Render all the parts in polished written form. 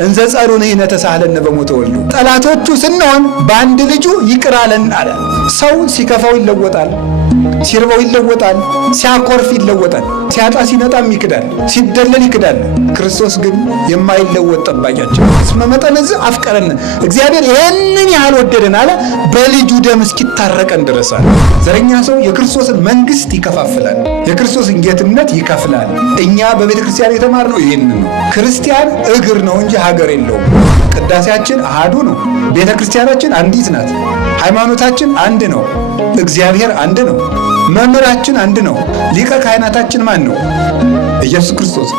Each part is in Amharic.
እንዘ ጸሩን ነተሳለን በሞተ ወልዱ ጠላቶቹ ስንሆን በአንድ ልጁ ይቅር አለን አለ። ሰው ሲከፋው ይለወጣል፣ ሲርበው ይለወጣል፣ ሲያኮርፍ ይለወጣል፣ ሲያጣ ሲነጣም ይክዳል፣ ሲደለል ይክዳል። ክርስቶስ ግን የማይለወጥ ጠባቂያችን እስመ መጠነዝ አፍቀረን እግዚአብሔር ይህንን ያህል ወደደን አለ በልጁ ደም እስኪታረቀን ድረስ አለ። ዘረኛ ሰው የክርስቶስን መንግስት ይከፋፍላል፣ የክርስቶስን ጌትነት ይከፍላል። እኛ በቤተ ክርስቲያን የተማርነው ይህንን ነው። ክርስቲያን እግር ነው እንጂ ሀገር የለውም። ቅዳሴያችን አሃዱ ነው። ቤተ ክርስቲያናችን አንዲት ናት። ሃይማኖታችን አንድ ነው። እግዚአብሔር አንድ ነው። መምህራችን አንድ ነው። ሊቀ ካህናታችን ማን ነው? ኢየሱስ ክርስቶስ።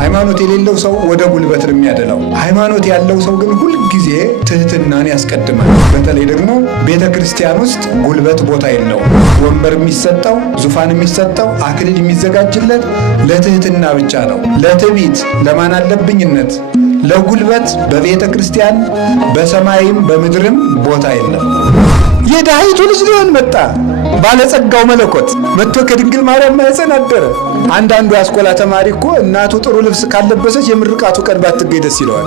ሃይማኖት የሌለው ሰው ወደ ጉልበት ነው የሚያደላው። ሃይማኖት ያለው ሰው ግን ሁልጊዜ ትህትናን ያስቀድማል። በተለይ ደግሞ ቤተ ክርስቲያን ውስጥ ጉልበት ቦታ የለው። ወንበር የሚሰጠው፣ ዙፋን የሚሰጠው፣ አክሊል የሚዘጋጅለት ለትህትና ብቻ ነው። ለትዕቢት፣ ለማን አለብኝነት፣ ለጉልበት በቤተ ክርስቲያን በሰማይም በምድርም ቦታ የለም። የዳሂቱ ልጅ ሊሆን መጣ። ባለጸጋው መለኮት መጥቶ ከድንግል ማርያም ማኅፀን አደረ። አንዳንዱ የአስኮላ ተማሪ እኮ እናቱ ጥሩ ልብስ ካለበሰች የምርቃቱ ቀን ባትገኝ ደስ ይለዋል።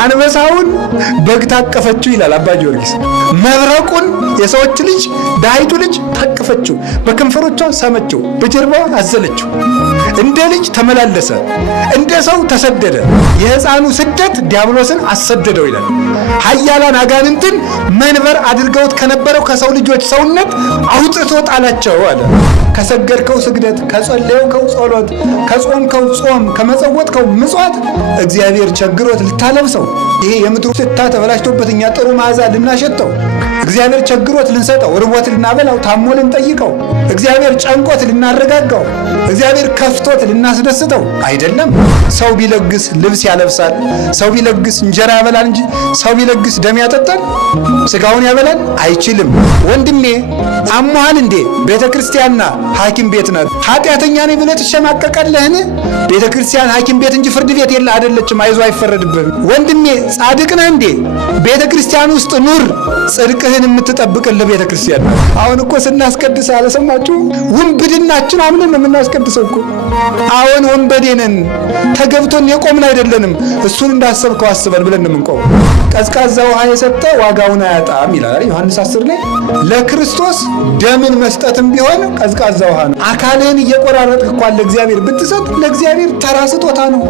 አንበሳውን በግ ታቀፈችው ይላል አባ ጊዮርጊስ። መብረቁን የሰዎች ልጅ ዳሂቱ ልጅ ታቀፈችው፣ በከንፈሮቿ ሳመችው፣ በጀርባዋ አዘለችው። እንደ ልጅ ተመላለሰ፣ እንደ ሰው ተሰደደ። የሕፃኑ ስደት ዲያብሎስን አሰደደው ይላል። ኃያላን አጋንንትን መንበር አድርገውት ከነበረው ከሰው ልጆች ሰውነት አውጥቶ ጣላቸው አለ። ከሰገድከው ስግደት፣ ከጸለየው ጸሎት፣ ከጾምከው ጾም፣ ከመጸወትከው ምጽዋት እግዚአብሔር ቸግሮት ልታለብሰው፣ ይሄ የምድሩ ሽታ ተበላሽቶበት እኛ ጥሩ መዓዛ ልናሸተው፣ እግዚአብሔር ቸግሮት ልንሰጠው፣ ርቦት ልናበላው፣ ታሞ ልንጠይቀው፣ እግዚአብሔር ጨንቆት ልናረጋጋው፣ እግዚአብሔር ከፍቶት ልናስደስተው አይደለም። ሰው ቢለግስ ልብስ ያለብሳል፣ ሰው ቢለግስ እንጀራ ያበላል እንጂ ሰው ቢለግስ ደም ያጠጣል፣ ስጋውን ያበላል አይችልም። ወንድሜ አሞሃል እንዴ? ቤተ ክርስቲያንና ሐኪም ቤት ናት። ኃጢአተኛ ነኝ ብለህ ትሸማቀቃለህን? ቤተ ክርስቲያን ሐኪም ቤት እንጂ ፍርድ ቤት የለ አይደለችም። አይዞህ አይፈረድብህም። ወንድሜ ጻድቅ ነህ እንዴ? ቤተ ክርስቲያን ውስጥ ኑር። ጽድቅህን የምትጠብቅልህ ቤተ ክርስቲያን ናት። አሁን እኮ ስናስቀድስ አለሰማችሁ? ውንብድናችን አምነን ነው የምናስቀድሰው እኮ። አሁን ወንበዴ ነን፣ ተገብቶን የቆምን አይደለንም። እሱን እንዳሰብከው አስበን ብለን ነው የምንቆመው። ቀዝቃዛ ውሃ የሰጠ ዋጋውን አያጣም ይላል ዮሐንስ 10 ላይ። ለክርስቶስ ደምን መስጠትም ቢሆን ቀዝቃዛ ውሃ ነው። አካልህን እየቆራረጥክ እንኳን ለእግዚአብሔር ብትሰጥ ለእግዚአብሔር ተራ ስጦታ ነው።